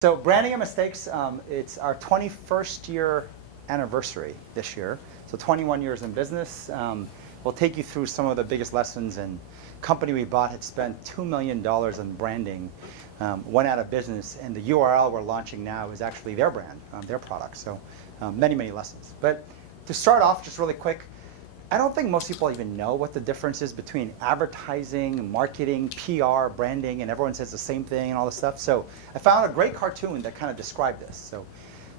So branding and mistakes, it's our 21st year anniversary this year. So 21 years in business. We'll take you through some of the biggest lessons. And company we bought had spent $2 million in branding, went out of business, and the URL we're launching now is actually their brand, their product. So many, many lessons. But to start off, just really quick, I don't think most people even know what the difference is between advertising, marketing, PR, branding, and everyone says the same thing and all this stuff. So I found a great cartoon that kind of described this. So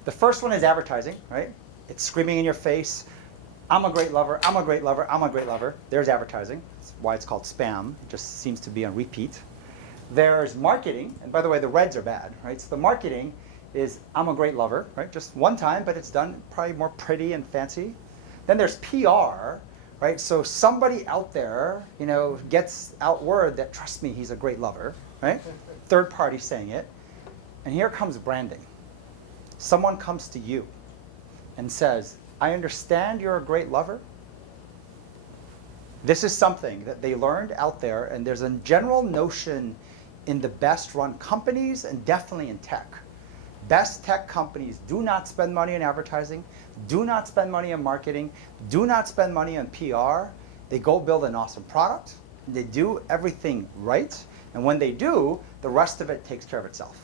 the first one is advertising, right? It's screaming in your face, I'm a great lover, I'm a great lover, I'm a great lover. There's advertising. That's why it's called spam. It just seems to be on repeat. There's marketing, and by the way, the reds are bad, right? So the marketing is I'm a great lover, right? Just one time, but it's done probably more pretty and fancy. Then there's PR, right? So somebody out there, gets out word that, trust me, he's a great lover, right? Third party saying it. And here comes branding. Someone comes to you and says, I understand you're a great lover. This is something that they learned out there, and there's a general notion in the best run companies and definitely in tech. Best tech companies do not spend money on advertising, do not spend money on marketing, do not spend money on PR. They go build an awesome product. They do everything right. And when they do, the rest of it takes care of itself.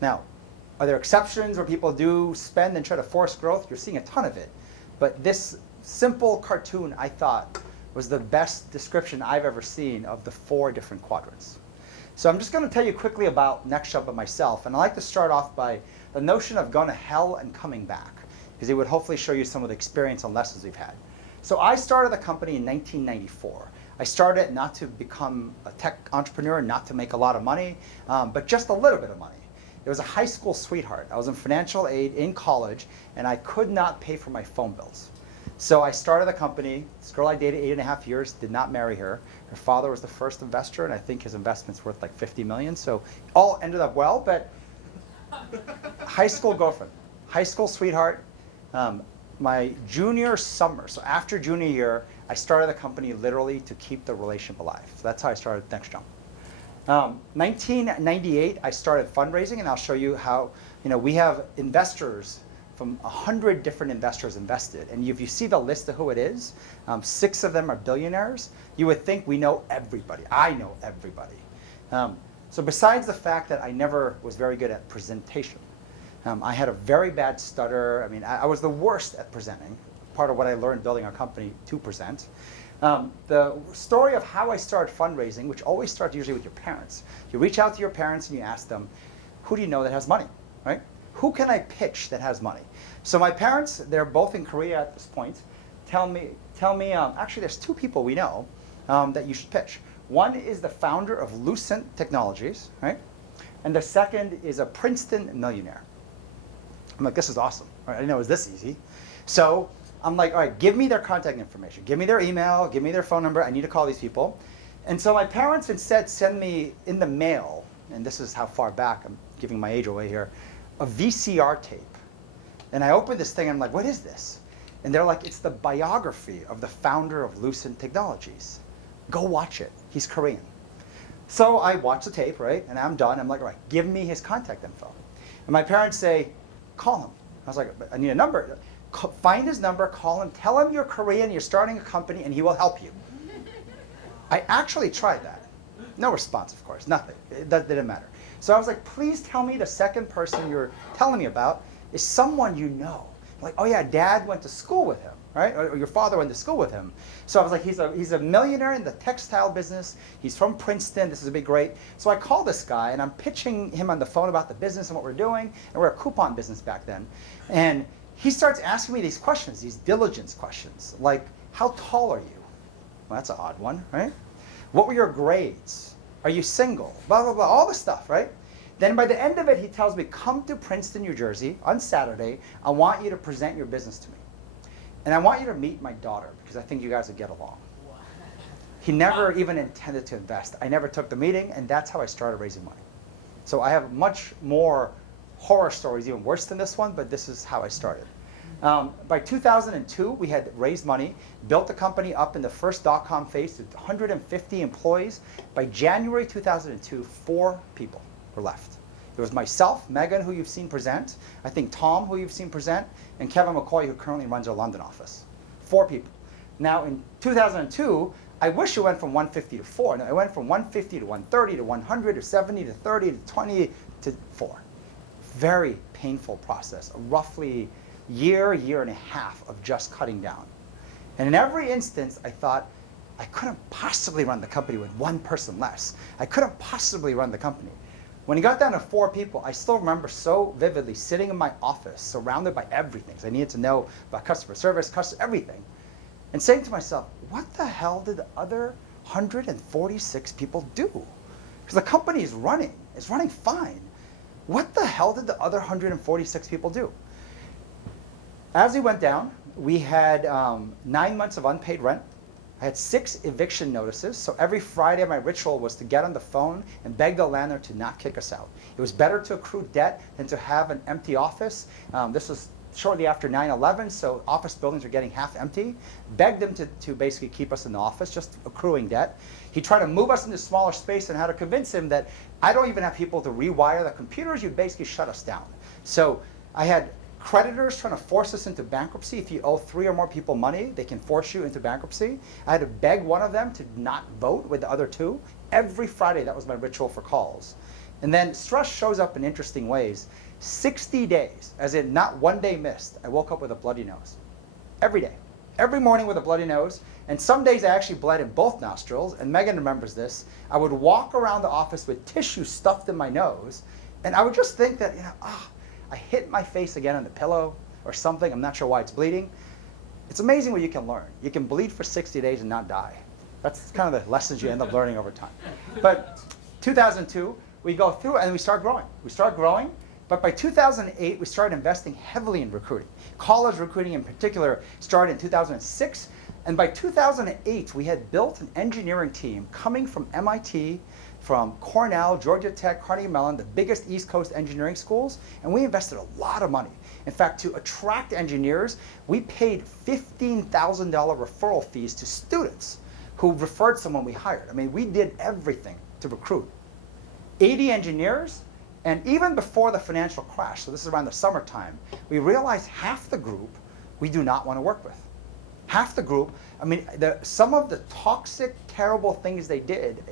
Now, are there exceptions where people do spend and try to force growth? You're seeing a ton of it. But this simple cartoon, I thought, was the best description I've ever seen of the 4 different quadrants. So I'm just going to tell you quickly about NextJump and myself. And I like to start off by the notion of going to hell and coming back, because it would hopefully show you some of the experience and lessons we've had. So I started the company in 1994. I started it not to become a tech entrepreneur, not to make a lot of money, but just a little bit of money. It was a high school sweetheart. I was in financial aid in college, and I could not pay for my phone bills. So I started the company. This girl I dated 8.5 years, did not marry her. Her father was the first investor, and I think his investment's worth like 50 million. So all ended up well, but high school girlfriend, high school sweetheart, my junior summer. So after junior year, I started the company literally to keep the relationship alive. So that's how I started NextJump. 1998, I started fundraising, and I'll show you how, we have investors from 100 different investors invested. And if you see the list of who it is, 6 of them are billionaires. You would think we know everybody. I know everybody. So besides the fact that I never was very good at presentation, I had a very bad stutter. I mean, I was the worst at presenting. Part of what I learned building our company to present. The story of how I started fundraising, which always starts usually with your parents. You reach out to your parents and you ask them, who do you know that has money, right? Who can I pitch that has money? So my parents, they're both in Korea at this point, tell me, actually there's 2 people we know that you should pitch. One is the founder of Lucent Technologies, right? And the second is a Princeton millionaire. I'm like, this is awesome. Right? I didn't know it was this easy. So I'm like, all right, give me their contact information. Give me their email, give me their phone number. I need to call these people. And so my parents instead send me in the mail, and this is how far back, I'm giving my age away here, a VCR tape. And I opened this thing and I'm like, what is this? And they're like, it's the biography of the founder of Lucent Technologies. Go watch it. He's Korean. So I watch the tape, right? And I'm done. I'm like, all right, give me his contact info. And my parents say, call him. I was like, I need a number. Find his number, call him, tell him you're Korean, you're starting a company, and he will help you. I actually tried that. No response, of course, nothing. That didn't matter. So I was like, please tell me the second person you're telling me about is someone you know. Like, oh yeah, dad went to school with him, right? Or your father went to school with him. So I was like, he's a millionaire in the textile business. He's from Princeton. This is a big great. So I call this guy, and I'm pitching him on the phone about the business and what we're doing. And we're a coupon business back then. And he starts asking me these questions, these diligence questions, like, how tall are you? Well, that's an odd one, right? What were your grades? Are you single? Blah, blah, blah, all this stuff, right? Then by the end of it, he tells me, come to Princeton, New Jersey on Saturday. I want you to present your business to me. And I want you to meet my daughter, because I think you guys would get along. He never even intended to invest. I never took the meeting, and that's how I started raising money. So I have much more horror stories, even worse than this one, but this is how I started. By 2002, we had raised money, built the company up in the first dot-com phase to 150 employees. By January 2002, 4 people were left. It There was myself, Megan, who you've seen present, I think Tom, who you've seen present, and Kevin McCoy, who currently runs our London office. 4 people. Now in 2002, I wish it went from 150 to 4. No, it went from 150 to 130 to 100 to 70 to 30 to 20 to 4. Very painful process, a roughly year and a half of just cutting down. And in every instance, I thought, I couldn't possibly run the company with 1 person less. I couldn't possibly run the company. When it got down to 4 people, I still remember so vividly sitting in my office, surrounded by everything. So I needed to know about customer service, everything. And saying to myself, what the hell did the other 146 people do? Because the company is running. It's running fine. What the hell did the other 146 people do? As we went down, we had 9 months of unpaid rent. I had 6 eviction notices, so every Friday my ritual was to get on the phone and beg the landlord to not kick us out. It was better to accrue debt than to have an empty office. This was shortly after 9/11, so office buildings were getting half empty. Begged them to basically keep us in the office, just accruing debt. He tried to move us into smaller space and how to convince him that I don't even have people to rewire the computers, you basically shut us down. So I had creditors trying to force us into bankruptcy. If you owe 3 or more people money, they can force you into bankruptcy. I had to beg one of them to not vote with the other 2. Every Friday, that was my ritual for calls. And then stress shows up in interesting ways. 60 days, as in not 1 day missed, I woke up with a bloody nose. Every day. Every morning with a bloody nose. And some days I actually bled in both nostrils, and Megan remembers this. I would walk around the office with tissue stuffed in my nose, and I would just think that, I hit my face again on the pillow or something. I'm not sure why it's bleeding. It's amazing what you can learn. You can bleed for 60 days and not die. That's kind of the lessons you end up learning over time. But 2002, we go through and we start growing. We start growing, but by 2008, we started investing heavily in recruiting. College recruiting in particular started in 2006. And by 2008, we had built an engineering team coming from MIT, from Cornell, Georgia Tech, Carnegie Mellon, the biggest East Coast engineering schools, and we invested a lot of money. In fact, to attract engineers, we paid $15,000 referral fees to students who referred someone we hired. I mean, we did everything to recruit. 80 engineers, and even before the financial crash, so this is around the summertime, we realized half the group we do not want to work with. Half the group, I mean, some of the toxic, terrible things they did,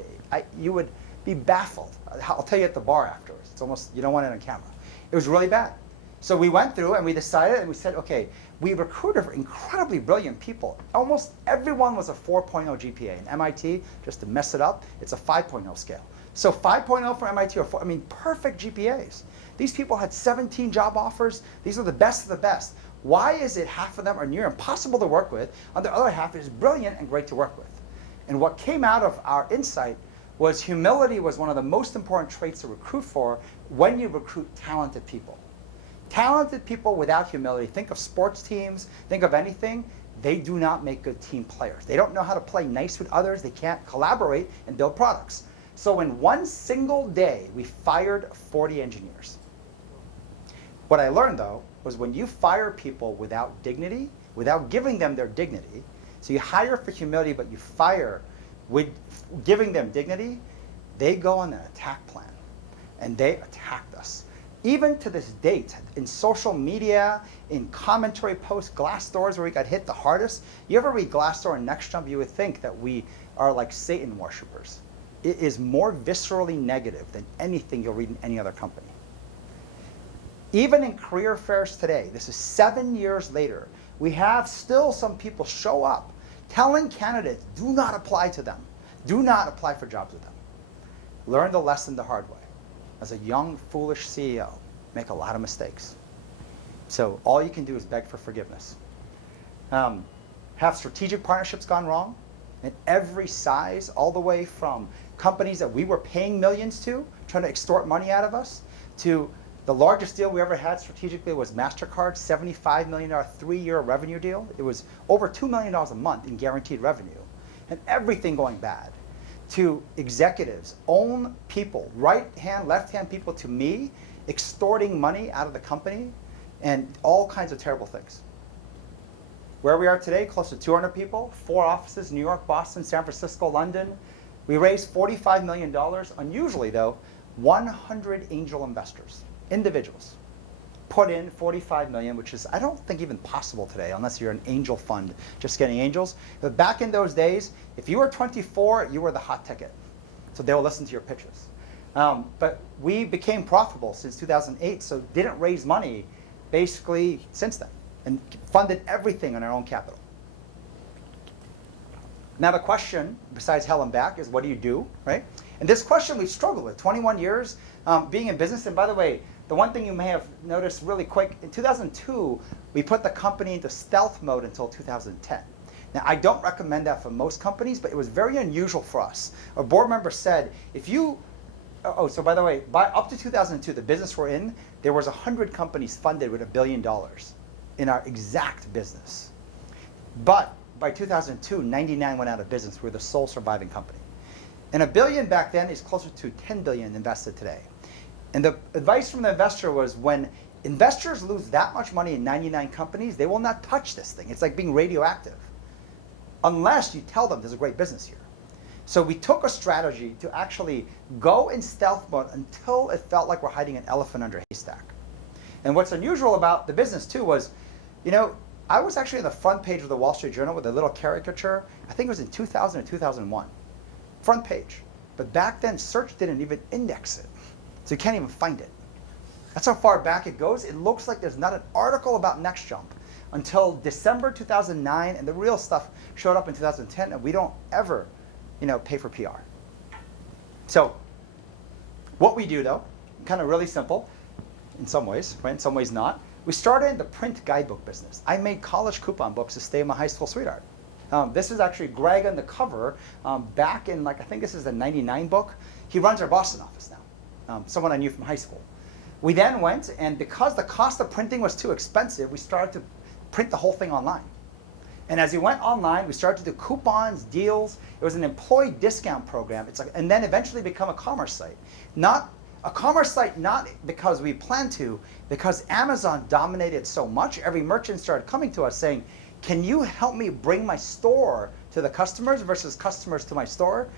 you would be baffled. I'll tell you at the bar afterwards. It's almost, you don't want it on camera. It was really bad. So we went through and we decided and we said, okay, we recruited incredibly brilliant people. Almost everyone was a 4.0 GPA. In MIT, just to mess it up, it's a 5.0 scale. So 5.0 for MIT or 4, I mean, perfect GPAs. These people had 17 job offers. These are the best of the best. Why is it half of them are near impossible to work with, and the other half is brilliant and great to work with? And what came out of our insight was humility was one of the most important traits to recruit for when you recruit talented people. Talented people without humility, think of sports teams, think of anything, they do not make good team players. They don't know how to play nice with others, they can't collaborate and build products. So in one single day, we fired 40 engineers. What I learned though, was when you fire people without dignity, without giving them their dignity, so you hire for humility, but you fire with giving them dignity, they go on an attack plan. And they attacked us. Even to this date, in social media, in commentary posts, Glassdoors where we got hit the hardest, you ever read Glassdoor and NextJump, you would think that we are like Satan worshipers. It is more viscerally negative than anything you'll read in any other company. Even in career fairs today, this is 7 years later, we have still some people show up telling candidates, do not apply to them. Do not apply for jobs with them. Learn the lesson the hard way. As a young, foolish CEO, make a lot of mistakes. So all you can do is beg for forgiveness. Have strategic partnerships gone wrong? In every size, all the way from companies that we were paying millions to, trying to extort money out of us, to the largest deal we ever had strategically was MasterCard, $75 million 3-year revenue deal. It was over $2 million a month in guaranteed revenue. And everything going bad. To executives, own people, right hand, left hand people to me, extorting money out of the company, and all kinds of terrible things. Where we are today, close to 200 people, 4 offices, New York, Boston, San Francisco, London. We raised $45 million. Unusually though, 100 angel investors, individuals, put in 45 million, which is, I don't think even possible today, unless you're an angel fund, just getting angels. But back in those days, if you were 24, you were the hot ticket. So they will listen to your pitches. But we became profitable since 2008, so didn't raise money basically since then, and funded everything on our own capital. Now the question, besides hell and back, is what do you do, right? And this question we've struggled with, 21 years being in business. And by the way, the one thing you may have noticed really quick, in 2002, we put the company into stealth mode until 2010. Now, I don't recommend that for most companies, but it was very unusual for us. A board member said, if you, so by the way, by up to 2002, the business we're in, there was 100 companies funded with $1 billion in our exact business. But by 2002, 99 went out of business. We're the sole surviving company. And $1 billion back then is closer to 10 billion invested today. And the advice from the investor was, when investors lose that much money in 99 companies, they will not touch this thing. It's like being radioactive, unless you tell them there's a great business here. So we took a strategy to actually go in stealth mode until it felt like we're hiding an elephant under a haystack. And what's unusual about the business too was, you know, I was actually on the front page of the Wall Street Journal with a little caricature. I think it was in 2000 or 2001. Front page. But back then, search didn't even index it. So you can't even find it. That's how far back it goes. It looks like there's not an article about NextJump until December 2009, and the real stuff showed up in 2010, and we don't ever, pay for PR. So what we do, though, kind of really simple in some ways, right? In some ways not. We started in the print guidebook business. I made college coupon books to stay my high school sweetheart. This is actually Greg on the cover back in, I think this is the 99 book. He runs our Boston office now, someone I knew from high school. We then went, and because the cost of printing was too expensive, we started to print the whole thing online. And as we went online, we started to do coupons, deals. It was an employee discount program. And then eventually become a commerce site. Not a commerce site, not because we planned to, because Amazon dominated so much. Every merchant started coming to us saying, can you help me bring my store to the customers versus customers to my store?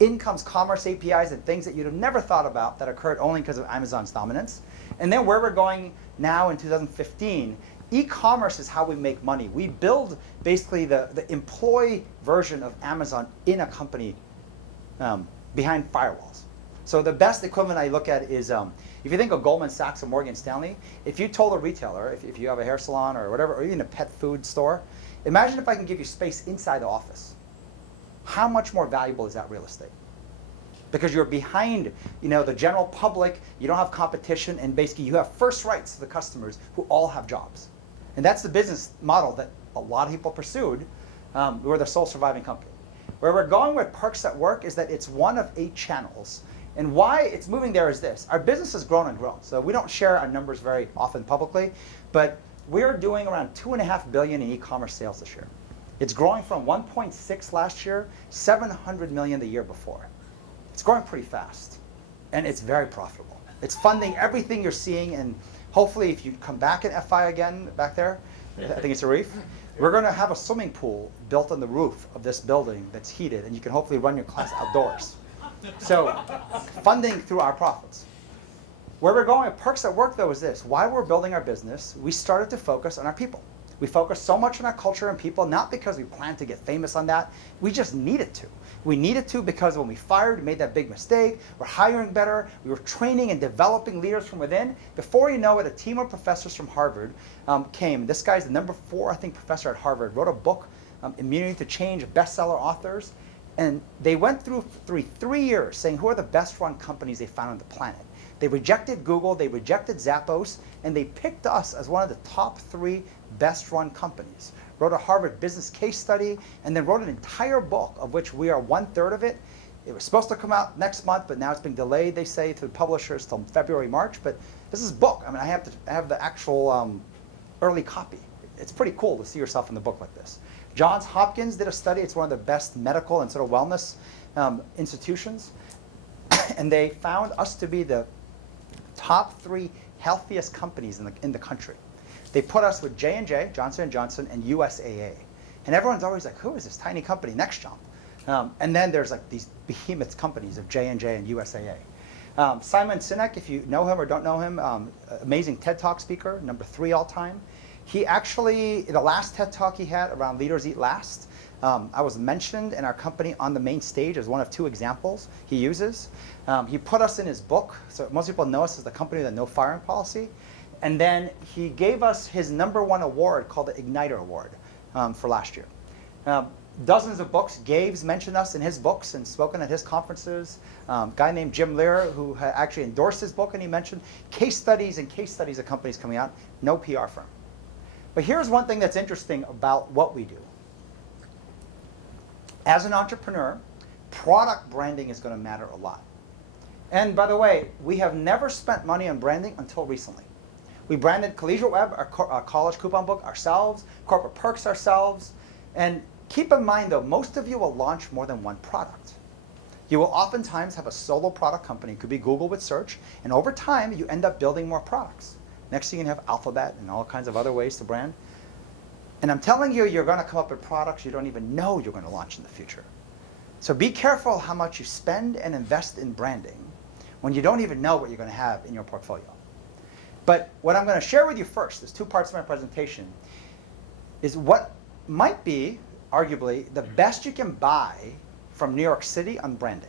In comes commerce APIs and things that you'd have never thought about that occurred only because of Amazon's dominance. And then where we're going now in 2015, e-commerce is how we make money. We build basically the employee version of Amazon in a company behind firewalls. So the best equivalent I look at is, if you think of Goldman Sachs or Morgan Stanley, if you told a retailer, if you have a hair salon or whatever, or even a pet food store, imagine if I can give you space inside the office. How much more valuable is that real estate? Because you're behind, the general public, you don't have competition, and basically you have first rights to the customers who all have jobs. And that's the business model that a lot of people pursued. We're the sole surviving company. Where we're going with Perks at Work is that it's one of 8 channels. And why it's moving there is this. Our business has grown and grown. So we don't share our numbers very often publicly, but we're doing around $2.5 billion in e-commerce sales this year. It's growing from 1.6 last year, 700 million the year before. It's growing pretty fast, and it's very profitable. It's funding everything you're seeing, and hopefully if you come back in FI again, back there, I think it's a reef, we're going to have a swimming pool built on the roof of this building that's heated, and you can hopefully run your class outdoors. So funding through our profits. Where we're going with Perks at Work, though, is this. While we're building our business, we started to focus on our people. We focused so much on our culture and people, not because we planned to get famous on that. We just needed to. We needed to because when we fired, we made that big mistake. We're hiring better. We were training and developing leaders from within. Before you know it, a team of professors from Harvard came. This guy's the number 4, I think, professor at Harvard, wrote a book, Immunity to Change, bestseller authors. And they went through 3 years saying who are the best run companies they found on the planet. They rejected Google, they rejected Zappos, and they picked us as one of the top 3 best run companies. Wrote a Harvard business case study, and then wrote an entire book, of which we are 1/3 of it. It was supposed to come out next month, but now it's been delayed, they say, to the publishers till February, March. But this is a book. I mean, I have the actual early copy. It's pretty cool to see yourself in the book like this. Johns Hopkins did a study. It's one of the best medical and sort of wellness institutions. And they found us to be the top 3 healthiest companies in the country. They put us with J&J, Johnson & Johnson, and USAA. And everyone's always like, who is this tiny company, NextJump? And then there's these behemoth companies of J&J and USAA. Simon Sinek, if you know him or don't know him, amazing TED Talk speaker, #3 all time. He actually, the last TED Talk he had around Leaders Eat Last, I was mentioned in our company on the main stage as one of 2 examples he uses. He put us in his book, so most people know us as the company with a no firing policy. And then he gave us his #1 award called the Igniter Award for last year. Dozens of books. Gabe's mentioned us in his books and spoken at his conferences. Guy named Jim Lear, who actually endorsed his book, and he mentioned case studies and case studies of companies coming out. No PR firm. But here's one thing that's interesting about what we do. As an entrepreneur, product branding is going to matter a lot. And by the way, we have never spent money on branding until recently. We branded Collegiate Web, our college coupon book, ourselves, Corporate Perks ourselves. And keep in mind, though, most of you will launch more than one product. You will oftentimes have a solo product company. It could be Google with search. And over time, you end up building more products. Next thing you have Alphabet and all kinds of other ways to brand. And I'm telling you, you're going to come up with products you don't even know you're going to launch in the future. So be careful how much you spend and invest in branding when you don't even know what you're going to have in your portfolio. But what I'm going to share with you first, there's 2 parts of my presentation, is what might be, arguably, the best you can buy from New York City on branding.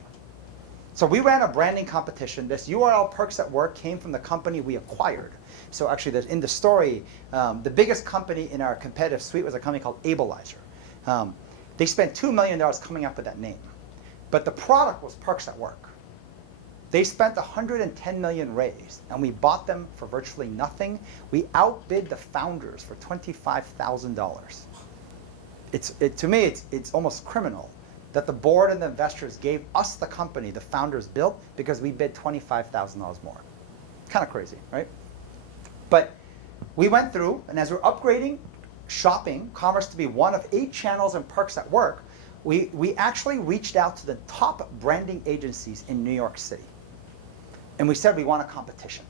So we ran a branding competition. This URL Perks at Work came from the company we acquired. So actually, in the story, the biggest company in our competitive suite was a company called Abilizer. They spent $2 million coming up with that name. But the product was Perks at Work. They spent $110 million raised, and we bought them for virtually nothing. We outbid the founders for $25,000. To me, it's almost criminal that the board and the investors gave us the company the founders built because we bid $25,000 more. Kind of crazy, right? But we went through, and as we're upgrading shopping, commerce to be one of 8 channels in Perks at Work, we actually reached out to the top branding agencies in New York City. And we said we want a competition.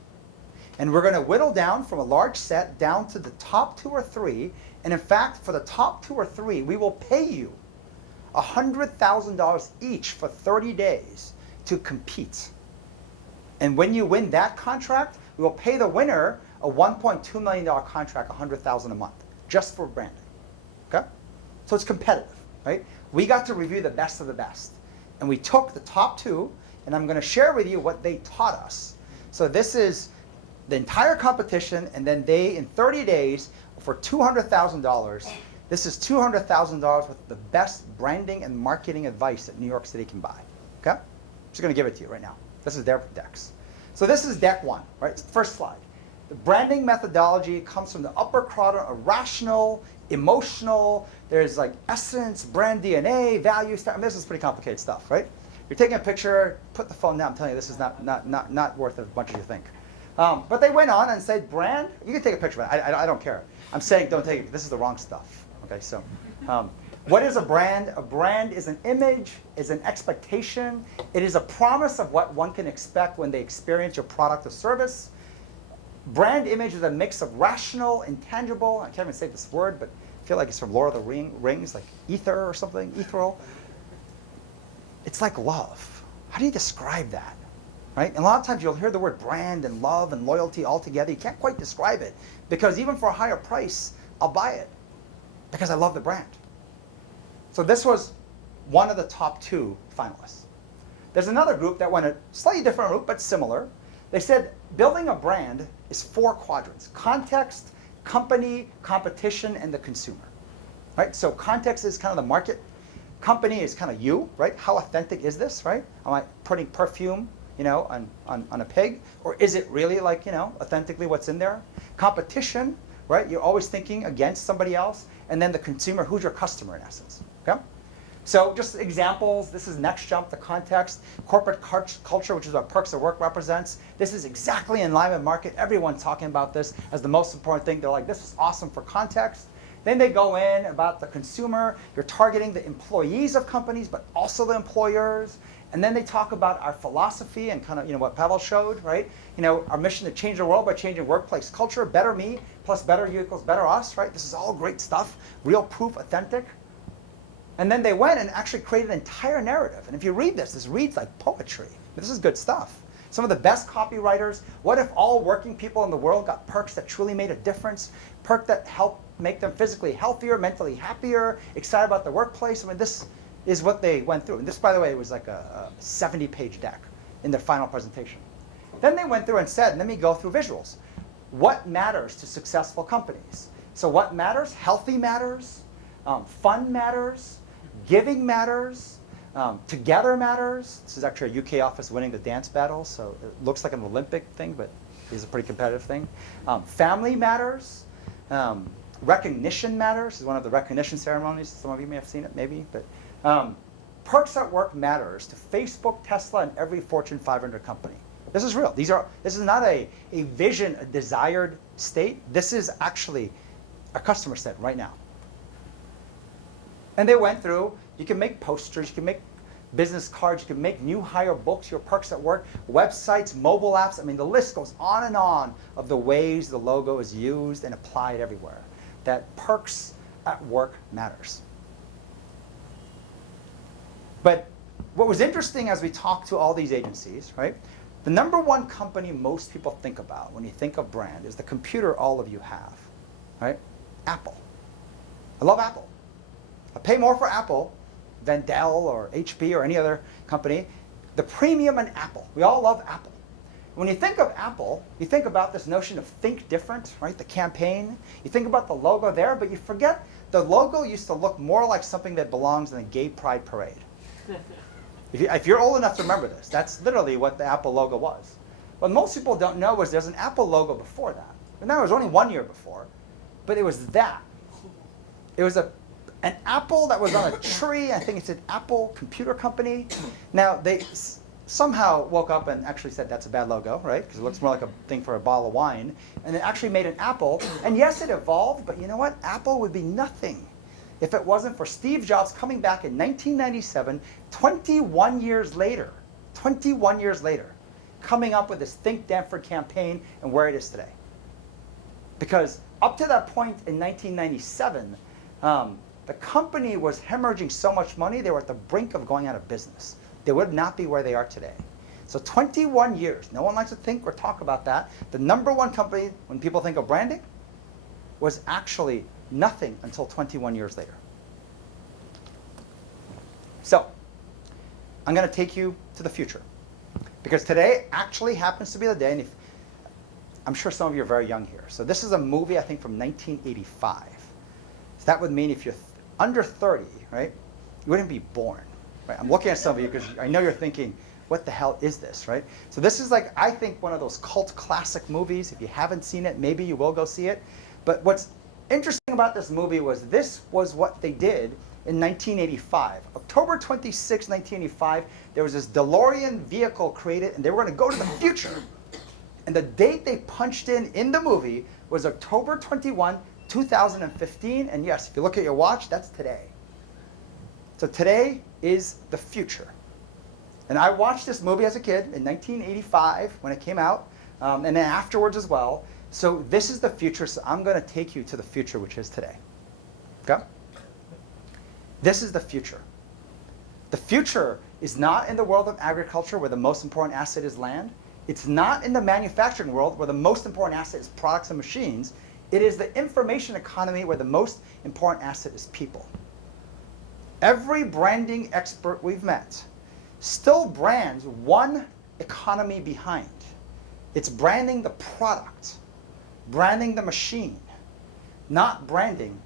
And we're going to whittle down from a large set down to the top 2 or 3. And in fact, for the top 2 or 3, we will pay you $100,000 each for 30 days to compete. And when you win that contract, we will pay the winner a $1.2 million contract, $100,000 a month, just for branding. Okay? So it's competitive, right? We got to review the best of the best. And we took the top 2, and I'm going to share with you what they taught us. So this is the entire competition, and then they, in 30 days, for $200,000, this is $200,000 with the best branding and marketing advice that New York City can buy. Okay? I'm just going to give it to you right now. This is their decks. So this is deck 1, right? First slide. The branding methodology comes from the upper quadrant of rational, emotional. There's like essence, brand DNA, value. I mean, this is pretty complicated stuff, right? You're taking a picture, put the phone down. I'm telling you, this is not worth as much as you think. But they went on and said, brand, you can take a picture of it. I don't care. I'm saying don't take it. This is the wrong stuff. Okay, so what is a brand? A brand is an image, is an expectation. It is a promise of what one can expect when they experience your product or service. Brand image is a mix of rational, intangible, I can't even say this word, but I feel like it's from Lord of the Rings, like ether or something, ethereal. It's like love. How do you describe that? Right? And a lot of times you'll hear the word brand and love and loyalty all together. You can't quite describe it because even for a higher price, I'll buy it because I love the brand. So this was one of the top 2 finalists. There's another group that went a slightly different route but similar. They said building a brand is 4 quadrants: context, company, competition, and the consumer. Right? So context is kind of the market. Company is kind of you, right? How authentic is this, right? Am I putting perfume, on a pig? Or is it really like, authentically what's in there? Competition, right? You're always thinking against somebody else. And then the consumer, who's your customer in essence, okay? So just examples, this is Next Jump, the context. Corporate culture, which is what Perks at Work represents. This is exactly in line with market. Everyone's talking about this as the most important thing. They're like, this is awesome for context. Then they go in about the consumer. You're targeting the employees of companies, but also the employers. And then they talk about our philosophy and kind of what Pavel showed, right? Our mission to change the world by changing workplace culture. Better me plus better you equals better us, right? This is all great stuff. Real proof, authentic. And then they went and actually created an entire narrative. And if you read this reads like poetry. This is good stuff. Some of the best copywriters. What if all working people in the world got perks that truly made a difference? Perk that help make them physically healthier, mentally happier, excited about the workplace. I mean, this is what they went through. And this, by the way, was like a 70-page deck in their final presentation. Then they went through and said, let me go through visuals. What matters to successful companies? So what matters? Healthy matters. Fun matters. Giving matters. Together matters. This is actually a UK office winning the dance battle, so it looks like an Olympic thing, but it's a pretty competitive thing. Family matters. Recognition matters. This is one of the recognition ceremonies. Some of you may have seen it, maybe. But perks at work matters to Facebook, Tesla, and every Fortune 500 company. This is real. This is not a vision, a desired state. This is actually a customer set right now. And they went through, you can make posters, you can make business cards, you can make new hire books, your perks at work, websites, mobile apps. I mean, the list goes on and on of the ways the logo is used and applied everywhere. That perks at work matters. But what was interesting as we talked to all these agencies, right? The number one company most people think about when you think of brand is the computer all of you have, right? Apple. I love Apple. I pay more for Apple than Dell or HP or any other company. The premium in Apple. We all love Apple. When you think of Apple, you think about this notion of think different, right? The campaign. You think about the logo there, but you forget the logo used to look more like something that belongs in a gay pride parade. If you're old enough to remember this, that's literally what the Apple logo was. What most people don't know is there's an Apple logo before that. And that was only 1 year before, but it was that. It was an apple that was on a tree. I think it's an Apple computer company. Now, they somehow woke up and actually said that's a bad logo, right? Because it looks more like a thing for a bottle of wine. And it actually made an apple. And yes, it evolved, but you know what? Apple would be nothing if it wasn't for Steve Jobs coming back in 1997, 21 years later, coming up with this Think Different campaign and where it is today. Because up to that point in 1997, the company was hemorrhaging so much money, they were at the brink of going out of business. They would not be where they are today. So 21 years, no one likes to think or talk about that. The number one company, when people think of branding, was actually nothing until 21 years later. So, I'm going to take you to the future. Because today actually happens to be the day, and I'm sure some of you are very young here. So this is a movie, I think, from 1985. So that would mean if you're under 30, right, you wouldn't be born. Right? I'm looking at some of you because I know you're thinking, what the hell is this, right? So this is like, I think, one of those cult classic movies. If you haven't seen it, maybe you will go see it. But what's interesting about this movie was this was what they did in 1985. October 26, 1985, there was this DeLorean vehicle created, and they were going to go to the future. And the date they punched in the movie was October 21, 2015. And yes, if you look at your watch, that's today. So today is the future. And I watched this movie as a kid in 1985 when it came out, and then afterwards as well. So this is the future, so I'm going to take you to the future, which is today. Okay? This is the future. The future is not in the world of agriculture where the most important asset is land. It's not in the manufacturing world where the most important asset is products and machines. It is the information economy where the most important asset is people. Every branding expert we've met still brands one economy behind. It's branding the product, branding the machine, not branding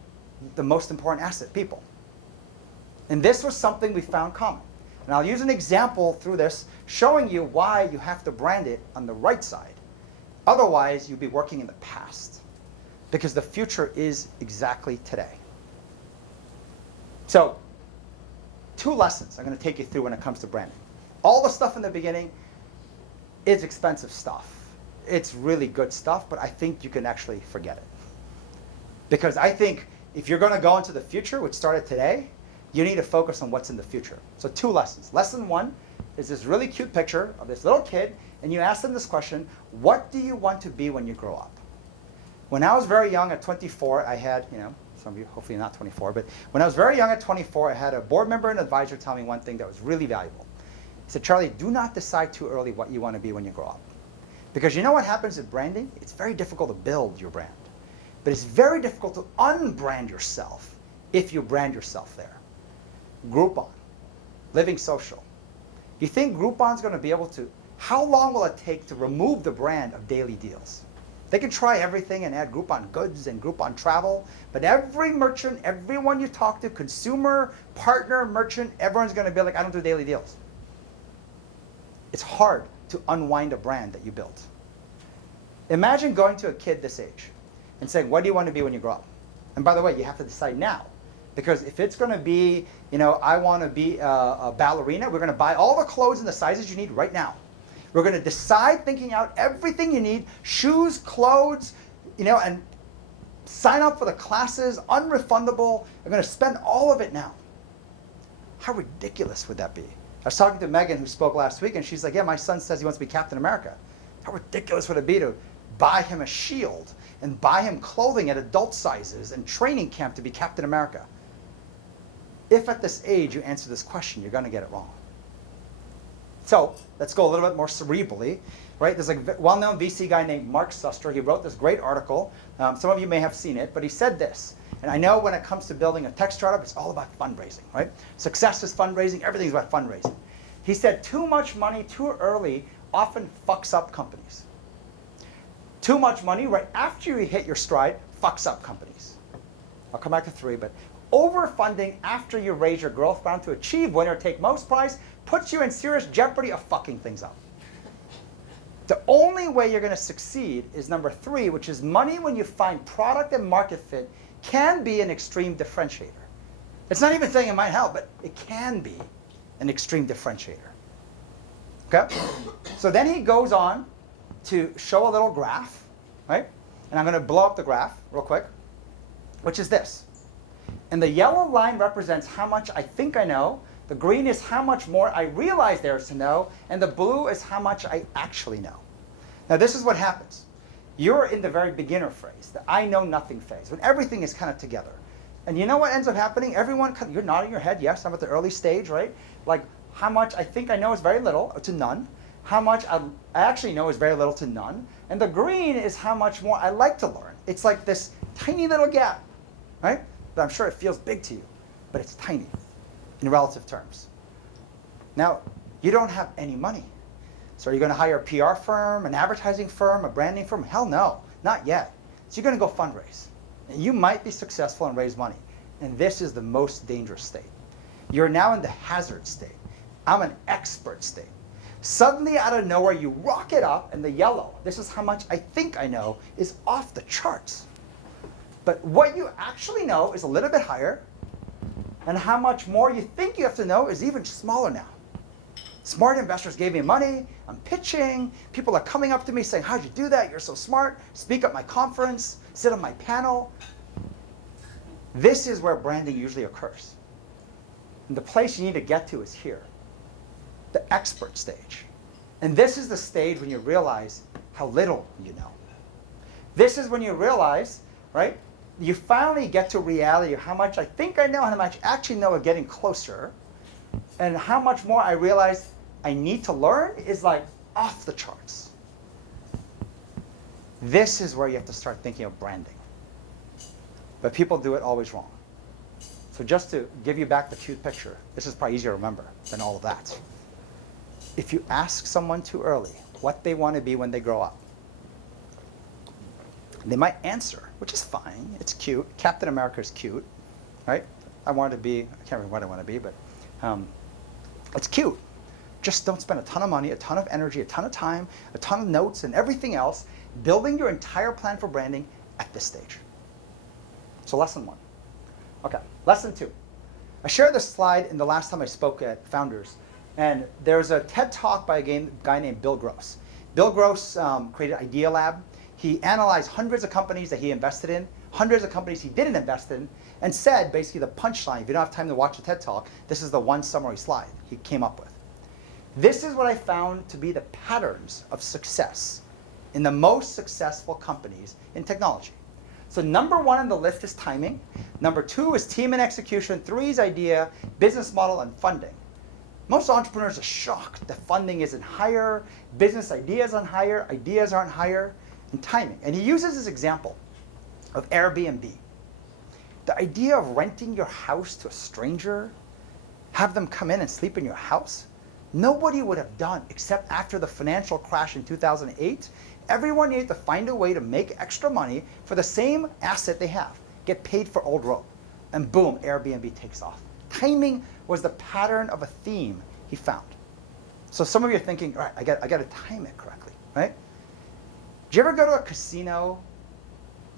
the most important asset, people. And this was something we found common. And I'll use an example through this, showing you why you have to brand it on the right side. Otherwise, you'll be working in the past. Because the future is exactly today. So, 2 lessons I'm going to take you through when it comes to branding. All the stuff in the beginning is expensive stuff. It's really good stuff, but I think you can actually forget it. Because I think if you're going to go into the future, which started today, you need to focus on what's in the future. So 2 lessons. Lesson 1 is this really cute picture of this little kid, and you ask them this question, what do you want to be when you grow up? When I was very young at 24, I had, some of you hopefully not 24, but when I was very young at 24, I had a board member and advisor tell me one thing that was really valuable. He said, Charlie, do not decide too early what you want to be when you grow up. Because you know what happens with branding? It's very difficult to build your brand. But it's very difficult to unbrand yourself if you brand yourself there. Groupon, Living Social. You think Groupon's going to be able to, how long will it take to remove the brand of Daily Deals? They can try everything and add Groupon goods and Groupon travel, but every merchant, everyone you talk to, consumer, partner, merchant, everyone's going to be like, I don't do Daily Deals. It's hard to unwind a brand that you built. Imagine going to a kid this age and saying, what do you want to be when you grow up? And by the way, you have to decide now. Because if it's going to be, I want to be a ballerina, we're going to buy all the clothes and the sizes you need right now. We're going to decide, thinking out everything you need, shoes, clothes, and sign up for the classes, unrefundable. We're going to spend all of it now. How ridiculous would that be? I was talking to Megan, who spoke last week, and she's like, yeah, my son says he wants to be Captain America. How ridiculous would it be to buy him a shield and buy him clothing at adult sizes and training camp to be Captain America? If at this age you answer this question, you're going to get it wrong. So let's go a little bit more cerebrally, right? There's a well-known VC guy named Mark Suster. He wrote this great article. Some of you may have seen it, but he said this. And I know when it comes to building a tech startup, it's all about fundraising, right? Success is fundraising. Everything's about fundraising. He said too much money too early often fucks up companies. Too much money right after you hit your stride fucks up companies. I'll come back to 3, but overfunding after you raise your growth round to achieve winner take most prize puts you in serious jeopardy of fucking things up. The only way you're going to succeed is number 3, which is money when you find product and market fit can be an extreme differentiator. It's not even saying it might help, but it can be an extreme differentiator. Okay? So then he goes on to show a little graph, right? And I'm going to blow up the graph real quick, which is this. And the yellow line represents how much I think I know. The green is how much more I realize there is to know. And the blue is how much I actually know. Now this is what happens. You're in the very beginner phase, the I know nothing phase, when everything is kind of together. And you know what ends up happening? Everyone, you're nodding your head, yes, I'm at the early stage, right? Like how much I think I know is very little to none. How much I actually know is very little to none. And the green is how much more I like to learn. It's like this tiny little gap, right? But I'm sure it feels big to you, but it's tiny in relative terms. Now, you don't have any money. So are you going to hire a PR firm, an advertising firm, a branding firm? Hell no, not yet. So you're going to go fundraise. And you might be successful and raise money. And this is the most dangerous state. You're now in the hazard state. I'm an expert state. Suddenly out of nowhere, you rocket up and the yellow, this is how much I think I know, is off the charts. But what you actually know is a little bit higher, and how much more you think you have to know is even smaller now. Smart investors gave me money, I'm pitching, people are coming up to me saying, how'd you do that? You're so smart, speak at my conference, sit on my panel. This is where branding usually occurs. And the place you need to get to is here, the expert stage. And this is the stage when you realize how little you know. This is when you realize, right, you finally get to reality of how much I think I know and how much I actually know are getting closer. And how much more I realize I need to learn is like off the charts. This is where you have to start thinking of branding. But people do it always wrong. So just to give you back the cute picture, this is probably easier to remember than all of that. If you ask someone too early what they want to be when they grow up, they might answer, which is fine. It's cute. Captain America is cute, right? I wanted to be, I can't remember what I want to be, but it's cute. Just don't spend a ton of money, a ton of energy, a ton of time, a ton of notes, and everything else building your entire plan for branding at this stage. So lesson 1. Okay, lesson 2. I shared this slide in the last time I spoke at Founders, and there's a TED Talk by a guy named Bill Gross. Bill Gross created Idea Lab. He analyzed hundreds of companies that he invested in, hundreds of companies he didn't invest in, and said basically the punchline, if you don't have time to watch the TED Talk, this is the one summary slide he came up with. This is what I found to be the patterns of success in the most successful companies in technology. So number 1 on the list is timing. Number 2 is team and execution. 3 is idea, business model, and funding. Most entrepreneurs are shocked that funding isn't higher, business ideas aren't higher, ideas aren't higher, and timing. And he uses this example of Airbnb. The idea of renting your house to a stranger, have them come in and sleep in your house, nobody would have done except after the financial crash in 2008. Everyone needed to find a way to make extra money for the same asset they have, get paid for old rope. And boom, Airbnb takes off. Timing was the pattern of a theme he found. So some of you are thinking, all right, I got to time it correctly, right? Do you ever go to a casino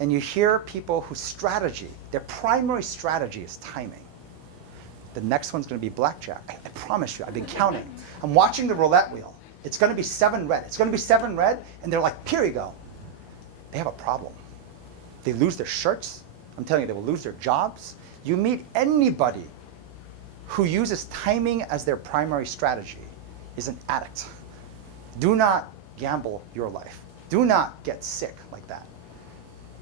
and you hear people whose strategy, their primary strategy is timing? The next one's going to be blackjack. I promise you, I've been counting. I'm watching the roulette wheel. It's going to be 7 red. It's going to be 7 red, and they're like, here you go. They have a problem. They lose their shirts. I'm telling you, they will lose their jobs. You meet anybody who uses timing as their primary strategy is an addict. Do not gamble your life. Do not get sick like that.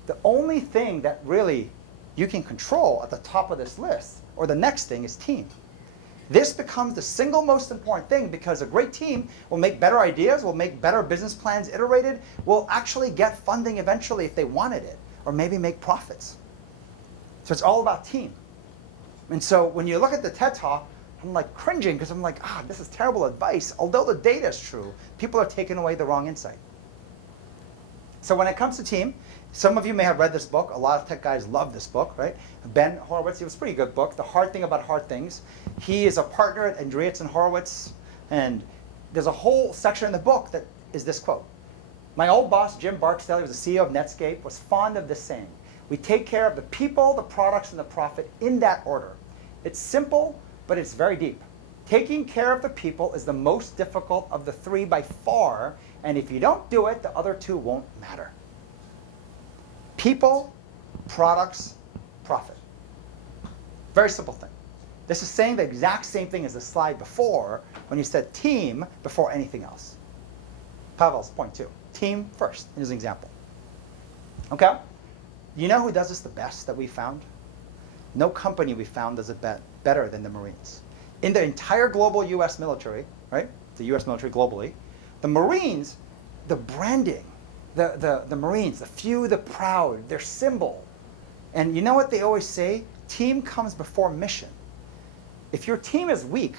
The only thing that really you can control at the top of this list, or the next thing, is team. This becomes the single most important thing because a great team will make better ideas, will make better business plans iterated, will actually get funding eventually if they wanted it, or maybe make profits. So it's all about team. And so when you look at the TED Talk, I'm like cringing because I'm like, this is terrible advice. Although the data is true, people are taking away the wrong insight. So when it comes to team, some of you may have read this book. A lot of tech guys love this book, right? Ben Horowitz, it was a pretty good book, The Hard Thing About Hard Things. He is a partner at Andreessen Horowitz, and there's a whole section in the book that is this quote. My old boss, Jim Barksdale, he was the CEO of Netscape, was fond of this saying. We take care of the people, the products, and the profit in that order. It's simple, but it's very deep. Taking care of the people is the most difficult of the 3 by far, and if you don't do it, the other 2 won't matter. People, products, profit. Very simple thing. This is saying the exact same thing as the slide before when you said team before anything else. Pavel's point 2. Team first, in his example. Okay? You know who does this the best that we found? No company we found does it better than the Marines. In the entire global US military, right? The US military globally, the Marines, the branding, the Marines, the few, the proud, their symbol. And you know what they always say? Team comes before mission. If your team is weak,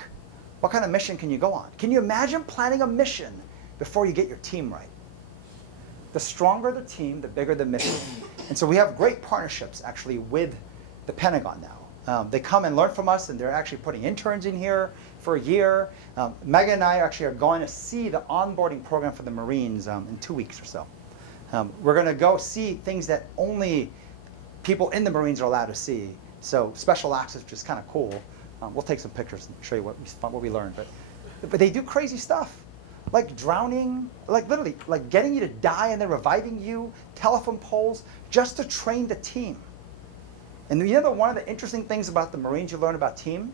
what kind of mission can you go on? Can you imagine planning a mission before you get your team right? The stronger the team, the bigger the mission. And so we have great partnerships actually with the Pentagon now. They come and learn from us, and they're actually putting interns in here for a year. Megan and I actually are going to see the onboarding program for the Marines in 2 weeks or so. We're going to go see things that only people in the Marines are allowed to see. So special access, which is kind of cool. We'll take some pictures and show you what we learned. But they do crazy stuff, like drowning, like literally, like getting you to die and then reviving you, telephone poles, just to train the team. And you know one of the interesting things about the Marines you learn about team?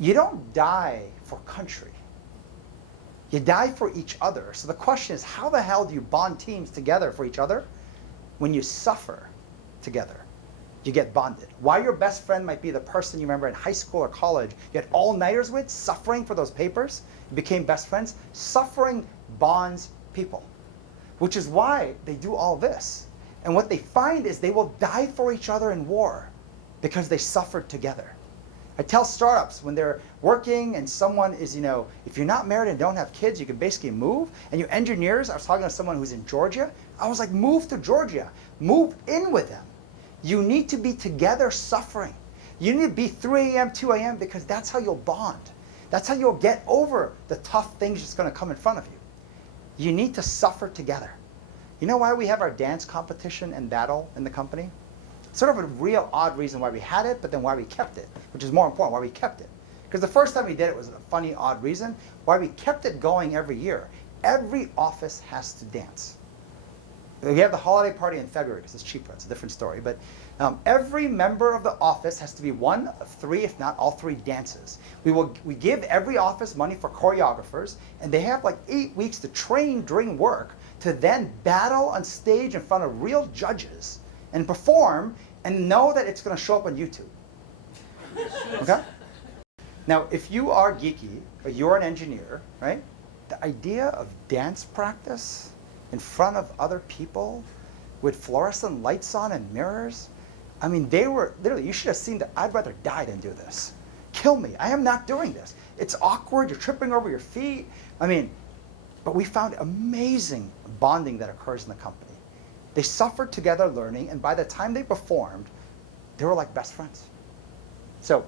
You don't die for country. You die for each other. So the question is, how the hell do you bond teams together for each other? When you suffer together, you get bonded. Why your best friend might be the person you remember in high school or college you had all-nighters with, suffering for those papers, you became best friends. Suffering bonds people, which is why they do all this. And what they find is they will die for each other in war because they suffered together. I tell startups when they're working and someone is, if you're not married and don't have kids, you can basically move. And you engineers, I was talking to someone who's in Georgia. I was like, move to Georgia. Move in with them. You need to be together suffering. You need to be 3 a.m., 2 a.m. because that's how you'll bond. That's how you'll get over the tough things that's going to come in front of you. You need to suffer together. You know why we have our dance competition and battle in the company? Sort of a real odd reason why we had it, but then why we kept it, which is more important, why we kept it. Because the first time we did it was a funny, odd reason. Why we kept it going every year. Every office has to dance. We have the holiday party in February because it's cheaper. It's a different story. But every member of the office has to be one of 3, if not all 3 dances. We give every office money for choreographers, and they have like 8 weeks to train during work to then battle on stage in front of real judges and perform and know that it's going to show up on YouTube. Okay? Now, if you are geeky, or you're an engineer, right? The idea of dance practice in front of other people with fluorescent lights on and mirrors, I mean, they were literally, you should have seen that. I'd rather die than do this. Kill me. I am not doing this. It's awkward. You're tripping over your feet. I mean, but we found amazing bonding that occurs in the company. They suffered together learning, and by the time they performed, they were like best friends. So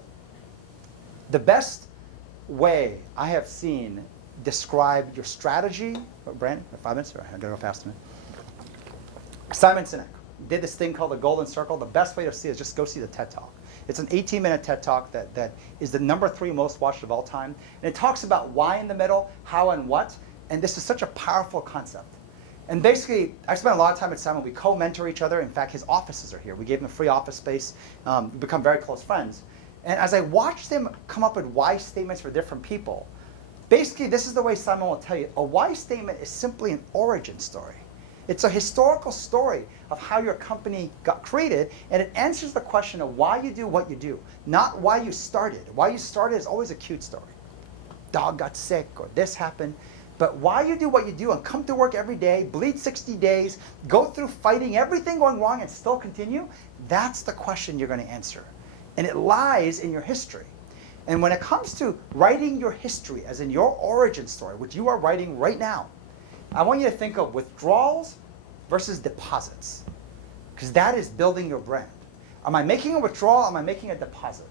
the best way I have seen describe your strategy, Brandon, 5 minutes? All right, I gotta go fast a minute. Simon Sinek did this thing called the Golden Circle. The best way to see it is just go see the TED Talk. It's an 18-minute TED Talk that is the #3 most watched of all time. And it talks about why in the middle, how and what. And this is such a powerful concept. And basically, I spent a lot of time with Simon. We co-mentor each other. In fact, his offices are here. We gave him a free office space. We become very close friends. And as I watched him come up with why statements for different people, basically, this is the way Simon will tell you. A why statement is simply an origin story. It's a historical story of how your company got created, and it answers the question of why you do what you do, not why you started. Why you started is always a cute story. Dog got sick, or this happened. But why you do what you do and come to work every day, bleed 60 days, go through fighting everything going wrong and still continue, that's the question you're going to answer. And it lies in your history. And when it comes to writing your history, as in your origin story, which you are writing right now, I want you to think of withdrawals versus deposits, because that is building your brand. Am I making a withdrawal? Am I making a deposit?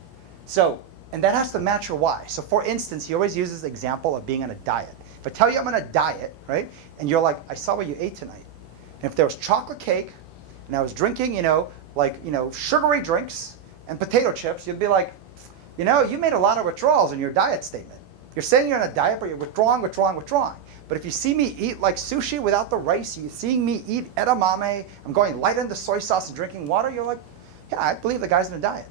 So, and that has to match your why. So for instance, he always uses the example of being on a diet. If I tell you I'm on a diet, right, and you're like, I saw what you ate tonight. And if there was chocolate cake, and I was drinking, sugary drinks and potato chips, you'd be like, you made a lot of withdrawals in your diet statement. You're saying you're on a diet, but you're withdrawing. But if you see me eat like sushi without the rice, you're seeing me eat edamame, I'm going light on the soy sauce and drinking water, you're like, yeah, I believe the guy's in a diet.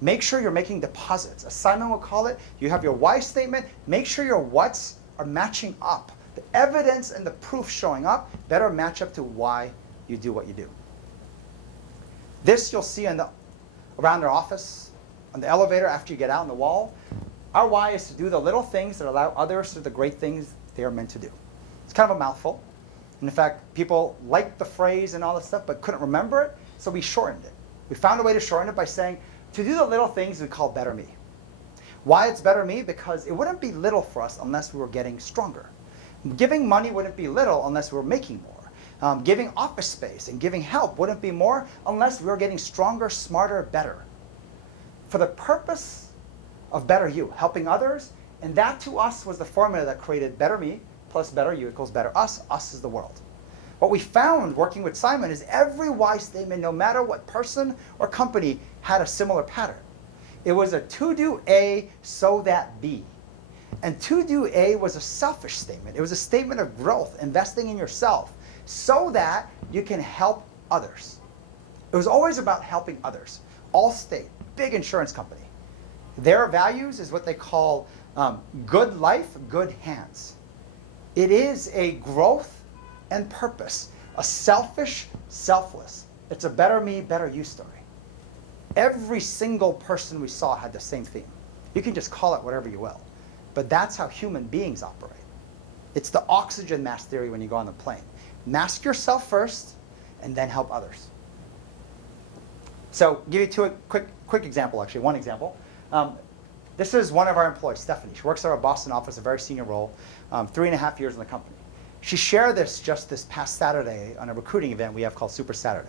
Make sure you're making deposits. As Simon will call it, you have your why statement, make sure your whats are matching up. The evidence and the proof showing up better match up to why you do what you do. This you'll see around our office, on the elevator after you get out on the wall. Our why is to do the little things that allow others to do the great things they are meant to do. It's kind of a mouthful. And in fact, people liked the phrase and all this stuff, but couldn't remember it, so we shortened it. We found a way to shorten it by saying, to do the little things we call better me. Why it's better me? Because it wouldn't be little for us unless we were getting stronger. Giving money wouldn't be little unless we were making more. Giving office space and giving help wouldn't be more unless we were getting stronger, smarter, better. For the purpose of better you, helping others, and that to us was the formula that created better me plus better you equals better us. Us is the world. What we found working with Simon is every why statement, no matter what person or company, had a similar pattern. It was a to do A so that B. And to do A was a selfish statement. It was a statement of growth, investing in yourself so that you can help others. It was always about helping others. Allstate, big insurance company. Their values is what they call good life, good hands. It is a growth and purpose, a selfish, selfless. It's a better me, better you story. Every single person we saw had the same theme. You can just call it whatever you will. But that's how human beings operate. It's the oxygen mask theory when you go on the plane. Mask yourself first, and then help others. So give you a quick example, actually, one example. This is one of our employees, Stephanie. She works at our Boston office, a very senior role, 3.5 years in the company. She shared this just this past Saturday on a recruiting event we have called Super Saturday.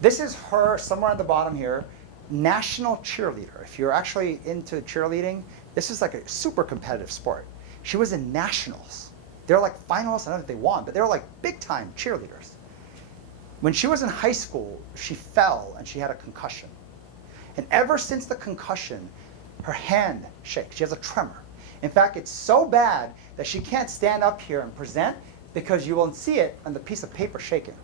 This is her, somewhere at the bottom here, national cheerleader. If you're actually into cheerleading, this is like a super competitive sport. She was in nationals. They're like finalists, I don't know if they won, but they were like big time cheerleaders. When she was in high school, she fell and she had a concussion. And ever since the concussion, her hand shakes. She has a tremor. In fact, it's so bad that she can't stand up here and present because you won't see it on the piece of paper shaking.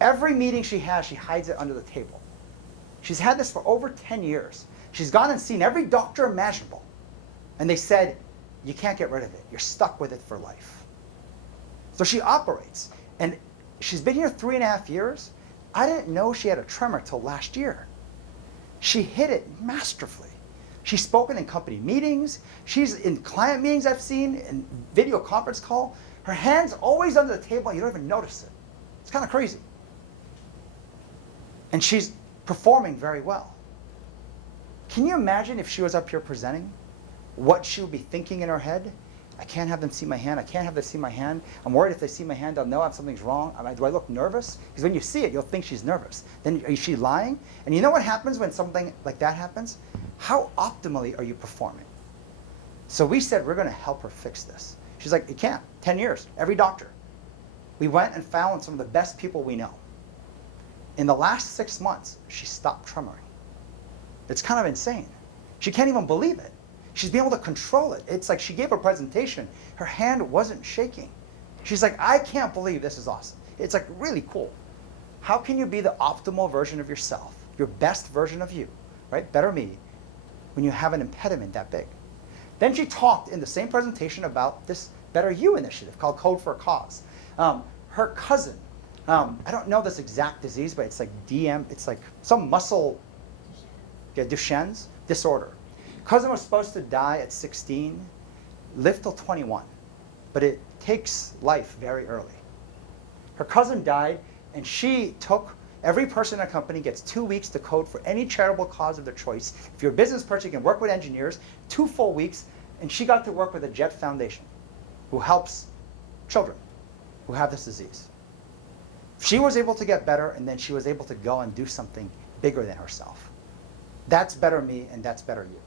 Every meeting she has, she hides it under the table. She's had this for over 10 years. She's gone and seen every doctor imaginable. And they said, you can't get rid of it. You're stuck with it for life. So she operates. And she's been here 3.5 years. I didn't know she had a tremor till last year. She hid it masterfully. She's spoken in company meetings. She's in client meetings I've seen, in video conference call. Her hand's always under the table, and you don't even notice it. It's kind of crazy. And she's performing very well. Can you imagine if she was up here presenting, what she would be thinking in her head? I can't have them see my hand. I can't have them see my hand. I'm worried if they see my hand, they'll know something's wrong. Do I look nervous? Because when you see it, you'll think she's nervous. Then is she lying? And you know what happens when something like that happens? How optimally are you performing? So we said, we're going to help her fix this. She's like, you can't. 10 years, every doctor. We went and found some of the best people we know. In the last 6 months, she stopped tremoring. It's kind of insane. She can't even believe it. She's been able to control it. It's like she gave a presentation. Her hand wasn't shaking. She's like, I can't believe this is awesome. It's like really cool. How can you be the optimal version of yourself, your best version of you, right? Better me, when you have an impediment that big? Then she talked in the same presentation about this Better You initiative called Code for a Cause. Her cousin, I don't know this exact disease, but it's like it's like some muscle, Duchenne's disorder. Cousin was supposed to die at 16, live till 21, but it takes life very early. Her cousin died, and she took, every person in a company gets 2 weeks to code for any charitable cause of their choice. If you're a business person, you can work with engineers, 2 full weeks, and she got to work with the Jet Foundation, who helps children who have this disease. She was able to get better, and then she was able to go and do something bigger than herself. That's better me, and that's better you.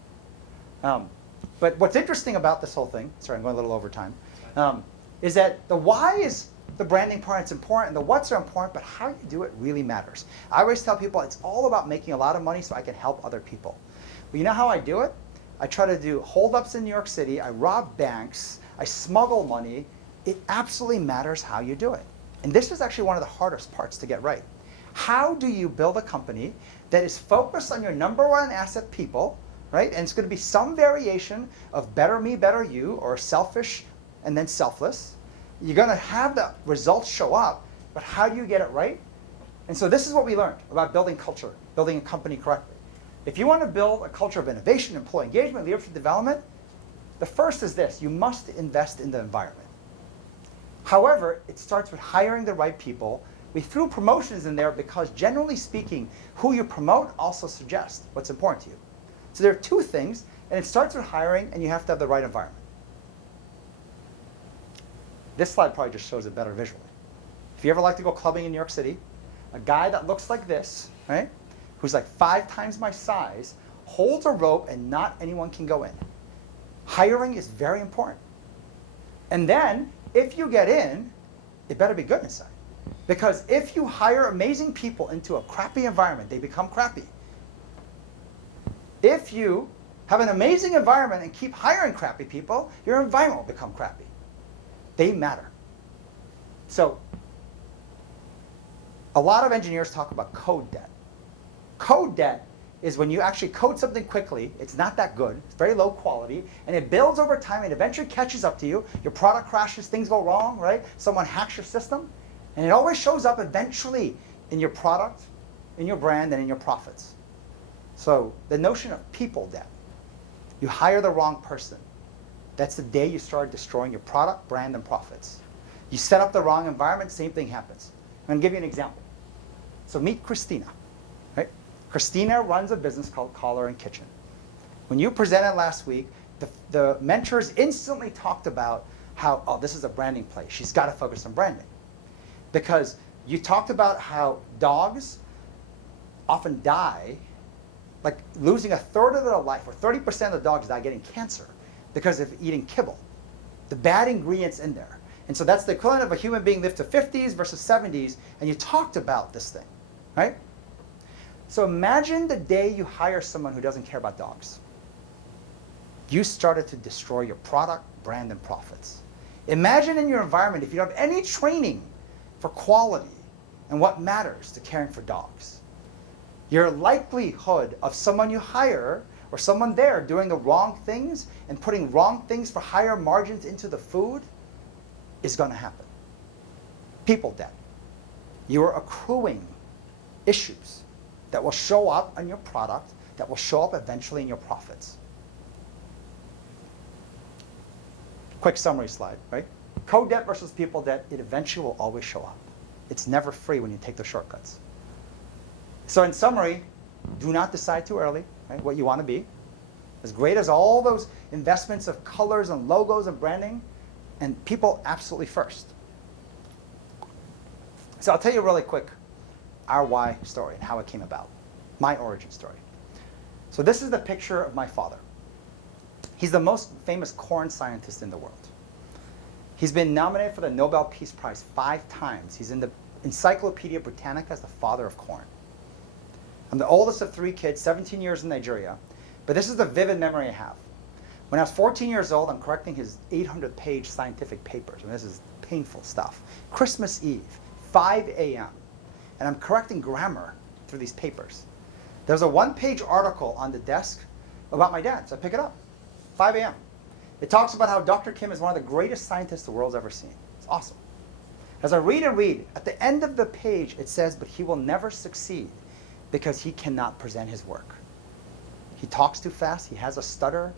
But what's interesting about this whole thing, sorry, I'm going a little over time, is that the why is the branding part, it's important, and the what's are important, but how you do it really matters. I always tell people it's all about making a lot of money so I can help other people. But you know how I do it? I try to do holdups in New York City, I rob banks, I smuggle money. It absolutely matters how you do it. And this is actually one of the hardest parts to get right. How do you build a company that is focused on your number one asset, people, right? And it's going to be some variation of better me, better you, or selfish and then selfless. You're going to have the results show up, but how do you get it right? And so this is what we learned about building culture, building a company correctly. If you want to build a culture of innovation, employee engagement, leadership development, the first is this: you must invest in the environment. However, it starts with hiring the right people. We threw promotions in there because, generally speaking, who you promote also suggests what's important to you. So there are 2 things, and it starts with hiring, and you have to have the right environment. This slide probably just shows it better visually. If you ever like to go clubbing in New York City, a guy that looks like this, right, who's like 5 times my size, holds a rope and not anyone can go in. Hiring is very important. And then, if you get in, it better be good inside. Because if you hire amazing people into a crappy environment, they become crappy. If you have an amazing environment and keep hiring crappy people, your environment will become crappy. They matter. So, a lot of engineers talk about code debt. Code debt is when you actually code something quickly, it's not that good, it's very low quality, and it builds over time and eventually catches up to you. Your product crashes, things go wrong, right? Someone hacks your system, and it always shows up eventually in your product, in your brand, and in your profits. So the notion of people debt, you hire the wrong person. That's the day you start destroying your product, brand, and profits. You set up the wrong environment, same thing happens. I'm going to give you an example. So meet Christina. Right? Christina runs a business called Collar and Kitchen. When you presented last week, the mentors instantly talked about how, oh, this is a branding play. She's got to focus on branding. Because you talked about how dogs often die, like losing 1/3 of their life, or 30% of the dogs die getting cancer because of eating kibble. The bad ingredients in there. And so that's the equivalent of a human being lived to 50s versus 70s, and you talked about this thing, right? So imagine the day you hire someone who doesn't care about dogs. You started to destroy your product, brand, and profits. Imagine in your environment if you don't have any training for quality and what matters to caring for dogs. Your likelihood of someone you hire or someone there doing the wrong things and putting wrong things for higher margins into the food is going to happen. People debt. You are accruing issues that will show up on your product, that will show up eventually in your profits. Quick summary slide, right? Co-debt versus people debt, it eventually will always show up. It's never free when you take the shortcuts. So in summary, do not decide too early, right, what you want to be. As great as all those investments of colors and logos and branding, and people absolutely first. So I'll tell you really quick our why story and how it came about, my origin story. So this is the picture of my father. He's the most famous corn scientist in the world. He's been nominated for the Nobel Peace Prize 5 times. He's in the Encyclopedia Britannica as the father of corn. I'm the oldest of 3 kids, 17 years in Nigeria. But this is the vivid memory I have. When I was 14 years old, I'm correcting his 800-page scientific papers. And this is painful stuff. Christmas Eve, 5 a.m. And I'm correcting grammar through these papers. There's a 1-page article on the desk about my dad. So I pick it up, 5 a.m. It talks about how Dr. Kim is one of the greatest scientists the world's ever seen. It's awesome. As I read and read, at the end of the page, it says, but he will never succeed because he cannot present his work. He talks too fast. He has a stutter.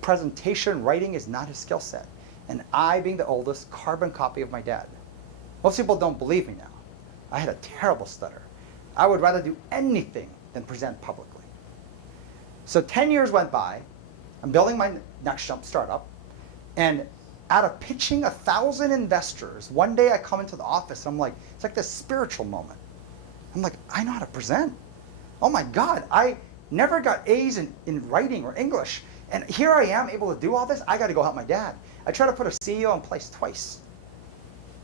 Presentation, writing is not his skill set. And I, being the oldest, carbon copy of my dad. Most people don't believe me now. I had a terrible stutter. I would rather do anything than present publicly. So 10 years went by. I'm building my next jump startup. And out of pitching 1,000 investors, one day I come into the office. I'm like, it's like this spiritual moment. I'm like, I know how to present. Oh my God, I never got A's in writing or English. And here I am able to do all this. I got to go help my dad. I tried to put a CEO in place twice.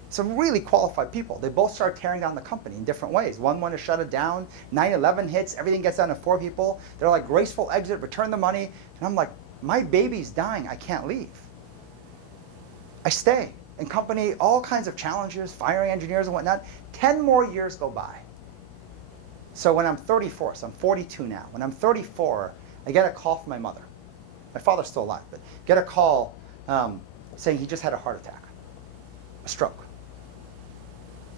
Some really qualified people. They both started tearing down the company in different ways. One wanted to shut it down. 9/11 hits. Everything gets down to 4 people. They're like, graceful exit, return the money. And I'm like, my baby's dying. I can't leave. I stay in company, all kinds of challenges, firing engineers and whatnot. 10 more years go by. So when I'm 34, so I'm 42 now. When I'm 34, I get a call from my mother. My father's still alive, but get a call saying he just had a heart attack, a stroke.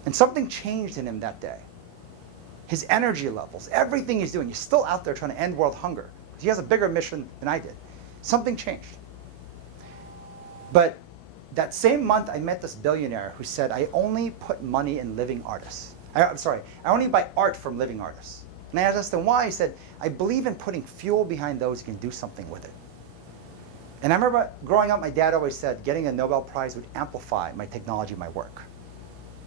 And something changed in him that day. His energy levels, everything he's doing. He's still out there trying to end world hunger. He has a bigger mission than I did. Something changed. But that same month, I met this billionaire who said, I only put money in living artists. I only buy art from living artists. And I asked him why. He said, I believe in putting fuel behind those who can do something with it. And I remember growing up, my dad always said getting a Nobel Prize would amplify my technology, my work.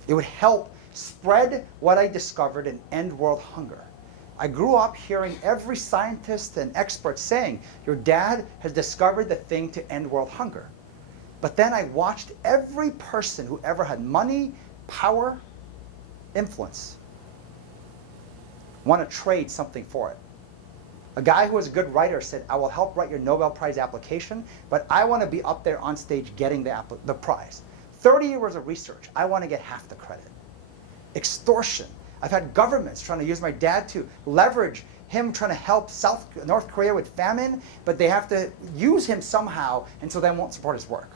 It would help spread what I discovered and end world hunger. I grew up hearing every scientist and expert saying, your dad has discovered the thing to end world hunger. But then I watched every person who ever had money, power, influence want to trade something for it. A guy who was a good writer said, I will help write your Nobel Prize application, but I want to be up there on stage getting the prize. 30 years of research, I want to get half the credit. Extortion. I've had governments trying to use my dad to leverage him trying to help North Korea with famine, but they have to use him somehow, and so they won't support his work.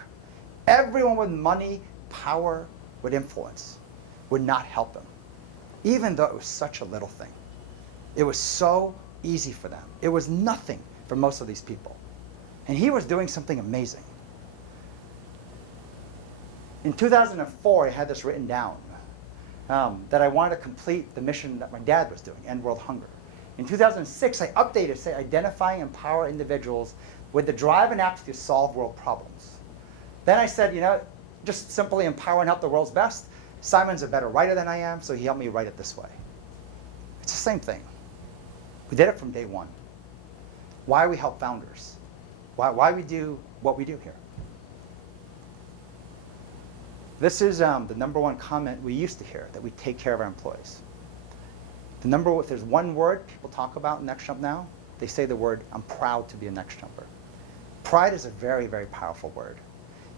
Everyone with money, power, with influence would not help him, even though it was such a little thing. It was so easy for them. It was nothing for most of these people. And he was doing something amazing. In 2004, I had this written down, that I wanted to complete the mission that my dad was doing, end world hunger. In 2006, I updated, say, identify and empower individuals with the drive and aptitude to solve world problems. Then I said, just simply empower and help the world's best. Simon's a better writer than I am, so he helped me write it this way. It's the same thing. We did it from day one. Why we help founders. Why we do what we do here. This is the #1 comment we used to hear, that we take care of our employees. If there's one word people talk about in Next Jump now, they say the word, I'm proud to be a Next Jumper. Pride is a very, very powerful word.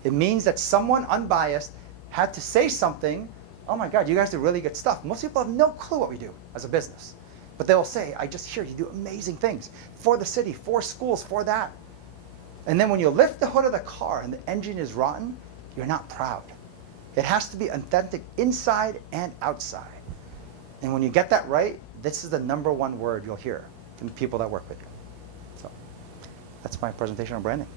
It means that someone unbiased had to say something, oh my God, you guys do really good stuff. Most people have no clue what we do as a business. But they'll say, I just hear you do amazing things for the city, for schools, for that. And then when you lift the hood of the car and the engine is rotten, you're not proud. It has to be authentic inside and outside. And when you get that right, this is the #1 word you'll hear from the people that work with you. So that's my presentation on branding.